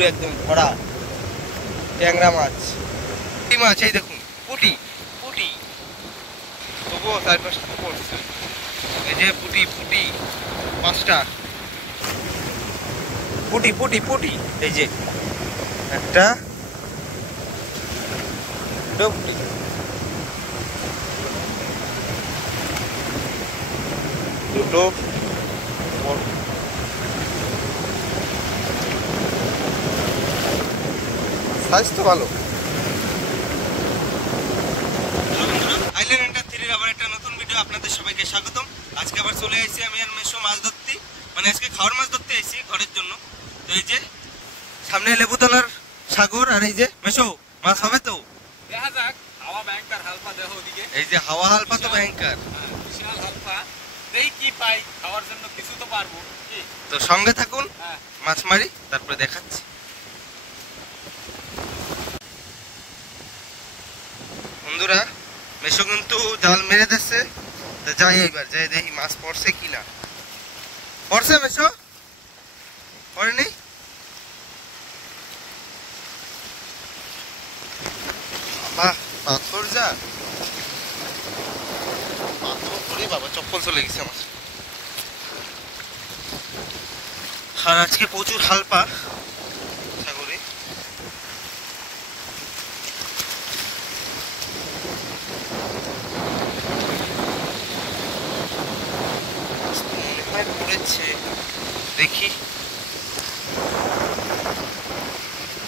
পুকুর একদম ভরা ট্যাংরা মাছ, পুঁটি মাছ। এই দেখুন পুঁটি পুঁটি, তবুও 4-5টা পড়ছে। এই যে পুঁটি পুঁটি 5টা পুঁটি পুঁটি পুঁটি। এই যে একটা পুঁটি, দুটো সাইজ তো ভালো। আইল্যান্ড হান্টার 3-র আবার একটা নতুন ভিডিও আপনাদের সবাইকে স্বাগতম। আজকে আবার চলে আসছি আমি আর মেশো মাছ ধরতে, মানে আজকে খাওয়ার মাছ ধরতে আসছি ঘরের জন্য। তো এই যে সামনে লেবুতলার সাগর, আর এই যে মেশো মাছ হবে তো দেখা যাক। হাওয়া ভয়ঙ্কর, হালপা দেখো ওদিকে। এই যে হাওয়া হালপা তো ভয়ঙ্কর, বিশাল হালপা। দেই কি পাই খাওয়ার জন্য, কিছু তো পারবো। তো সঙ্গে থাকুন, মাছ মারি তারপরে দেখাচ্ছি। বন্ধুরা মেশো কিন্তু জাল মেরে দিচ্ছে, তো যাই এইবার যাই দেখি মাছ পড়ছে কিনা। পড়ছে মেশো? পড়েনি? বাহ, পাথর যা পাথর পড়ে বাবা চপ্পল চলে গেছে আমার। আর আজকে প্রচুর হালপা সাগরে। মনে হয় পড়েছে, দেখি।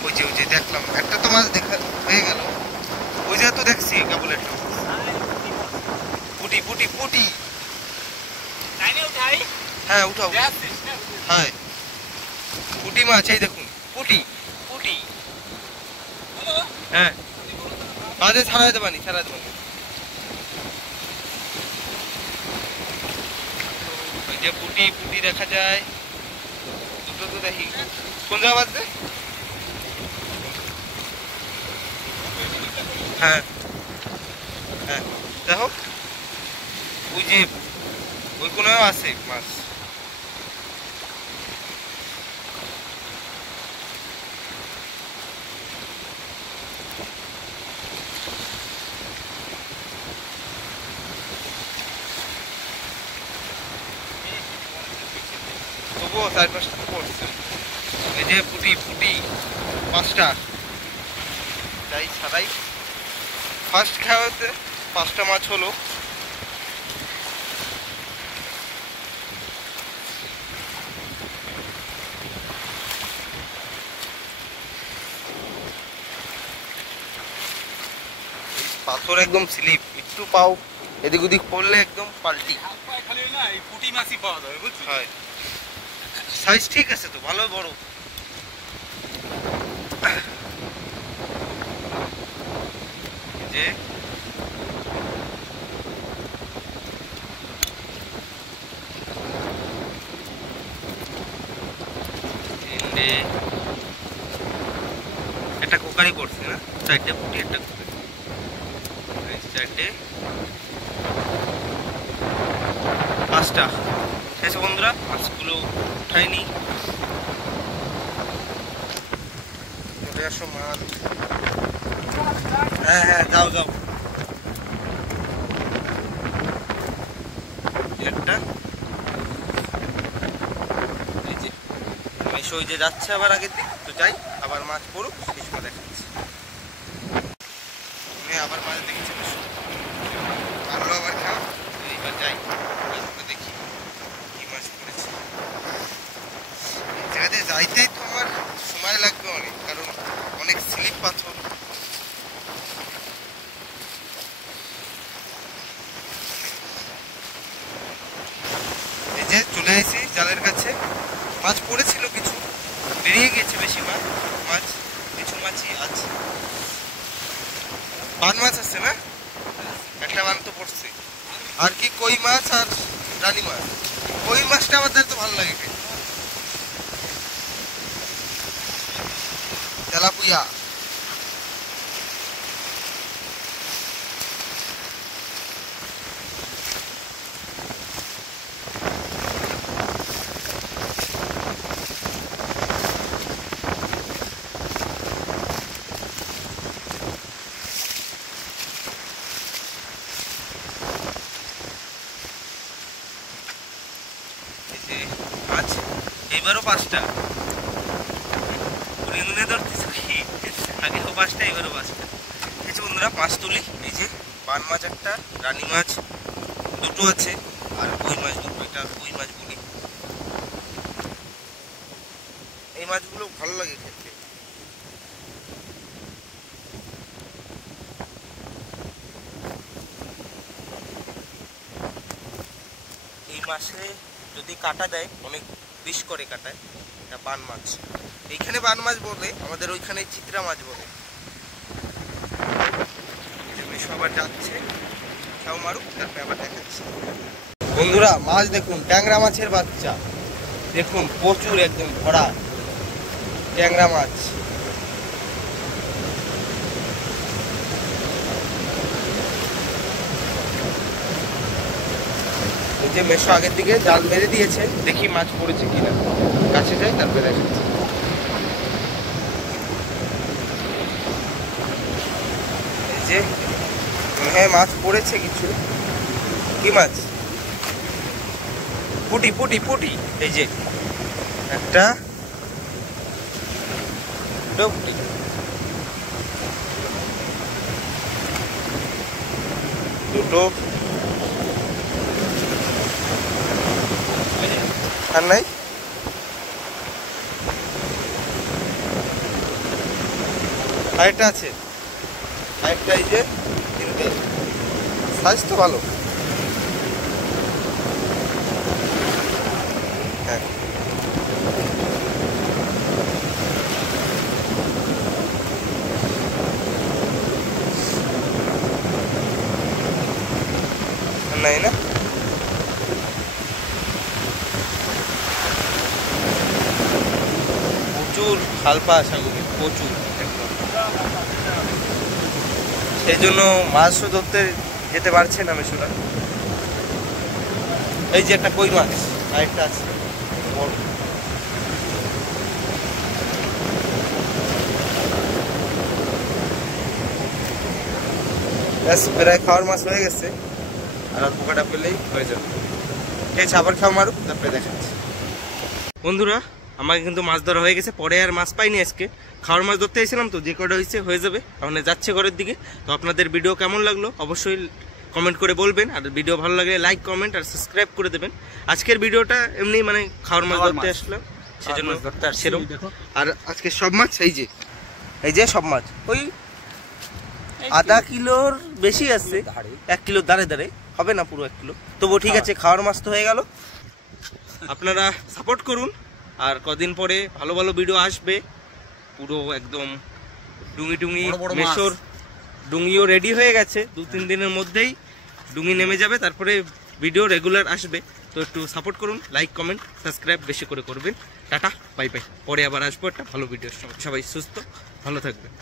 ওই যে দেখলাম একটা তো মাছ দেখা হয়ে গেল। ওই যে তো দেখছি কেবল একটা পুঁটি পুঁটি পুঁটি। হ্যাঁ উঠাও। হ্যাঁ পুঁটি মাছ, এই দেখুন পুঁটি পুঁটি। হ্যাঁ বাজে ছাড়াই দেবানি, ছাড়াই দেবানি। ওই যে পুঁটি পুঁটি দেখা যায়, দুটো তো দেখি। কোন জায়গা বাজছে? হ্যাঁ হ্যাঁ দেখো ওই যে ওই কোনাও আছে মাছ। তবুও 4-5টা পড়ছে। এই যে পুঁটি পুঁটি 5টা, যাই ছাড়াই। ফার্স্ট খাওয়াতে 5টা মাছ হলো। পাথর একদম স্লিপ, একটু পাও এদিক ওদিক পড়লে একদম পাল্টি। হয় সাইজ ঠিক আছে তো, ভালো বড়। যে একটা কোকারি পড়ছে না, 4টে পুঁটি একটা কোকারি, 4টে 5টা শেষ। বন্ধুরা মাছগুলো উঠায়নি, চলে আসো মাছ। হ্যাঁ হ্যাঁ যাও যাও। একটা এই যে মেশো ওই যে যাচ্ছে আবার আগের দিক, তো যাই আবার মাছ পড়ুক সেই সময় দেখাচ্ছি। আবার মাছ দেখেছি মেশো, আরো আবার খাও। এইবার যাই দেখি কি মাছ পড়েছে। জায়গাতে যাইতেই তো আমার সময় লাগবে অনেক, কারণ অনেক স্লিপ পাথর। এই যে চলে এসেছি জালের কাছে। মাছ পড়েছিল কিছু, বেরিয়ে গেছে বেশি মাছ, কিছু মাছই আছে। বান মাছ আছে না, একটা বান তো পড়ছে। আর কি কই মাছ আর রানী মাছ। কই মাছটা আমাদের তো ভালো লাগে, তেলাপুয়া। এবারও 5টা গুনে ধরতেছ কি? আগেও 5টা এবারও 5টা। ঠিক আছে বন্ধুরা, মাছ তুলি। এই যে বান মাছ একটা, রানী মাছ দুটো আছে, আর কই মাছ দুটো। এটা কই মাছ বলি। এই মাছগুলো ভালো লাগে খেতে। এই মাছে যদি কাটা দেয় অনেক বিষ করে কাটায়। এটা বান মাছ, এইখানে বান মাছ বলে, আমাদের ওইখানে চিত্রা মাছ বলে। সবার যাচ্ছে, তাও মারুক, তারপরে আবার দেখাচ্ছি। বন্ধুরা মাছ দেখুন, ট্যাংরা মাছের বাচ্চা দেখুন, প্রচুর একদম ভরা ট্যাংরা মাছ। এই যে মেশো আগের দিকে জাল মেরে দিয়েছে, দেখি মাছ পড়েছে কিনা। কাছে যাই, তারপরে দেখাচ্ছি। এই যে হ্যাঁ, মাছ পড়েছে কিছু। কি মাছ? পুটি পুটি পুটি। এই যে একটা, দুটো পুটি। দুটো আর নাই। আরেকটা আছে, আরেকটা। এই যে তিনটে, সাইজ তো ভালো। হ্যাঁ, নাই না। প্রচুর হালপা সাগরে, প্রচুর একদম। সেই জন্য মাছও ধরতে যেতে পারছে না মেশোরা। এই যে একটা কই মাছ, আরেকটা আছে বড়। প্রায় খাওয়ার মাছ হয়ে গেছে, আর অল্প কাটা পেলেই হয়ে যাবে। ঠিক আছে, আবার খাওয়া মারুক, তারপরে দেখাচ্ছি। বন্ধুরা আমাকে কিন্তু মাছ ধরা হয়ে গেছে, পরে আর মাছ পাইনি আজকে। খাওয়ার মাছ ধরতে এসেছিলাম তো, যে কটা হয়েছে হয়ে যাবে। তাহলে যাচ্ছে ঘরের দিকে। তো আপনাদের ভিডিও কেমন লাগলো অবশ্যই কমেন্ট করে বলবেন, আর ভিডিও ভালো লাগলে লাইক, কমেন্ট আর সাবস্ক্রাইব করে দেবেন। আজকের ভিডিওটা এমনি মানে খাওয়ার মাছ ধরতে আসলাম, সেজন্য সেরকম। আর আজকে সব মাছ এই যে সব মাছ ওই আধা কিলোর বেশি আছে, 1 কিলো দাঁড়ে দাঁড়ে হবে না পুরো 1 কিলো। তবু ঠিক আছে, খাওয়ার মাছ তো হয়ে গেল। আপনারা সাপোর্ট করুন, আর কদিন পরে ভালো ভালো ভিডিও আসবে। পুরো একদম ডুঙি টুঙি, মেশোর ডুঙিও রেডি হয়ে গেছে। 2-3 দিনের মধ্যেই ডুঙি নেমে যাবে, তারপরে ভিডিও রেগুলার আসবে। তো একটু সাপোর্ট করুন, লাইক, কমেন্ট, সাবস্ক্রাইব বেশি করে করবেন। Tata, bye bye. পরে আবার আসবো একটা ভালো ভিডিওর সঙ্গে। সবাই সুস্থ ভালো থাকবেন।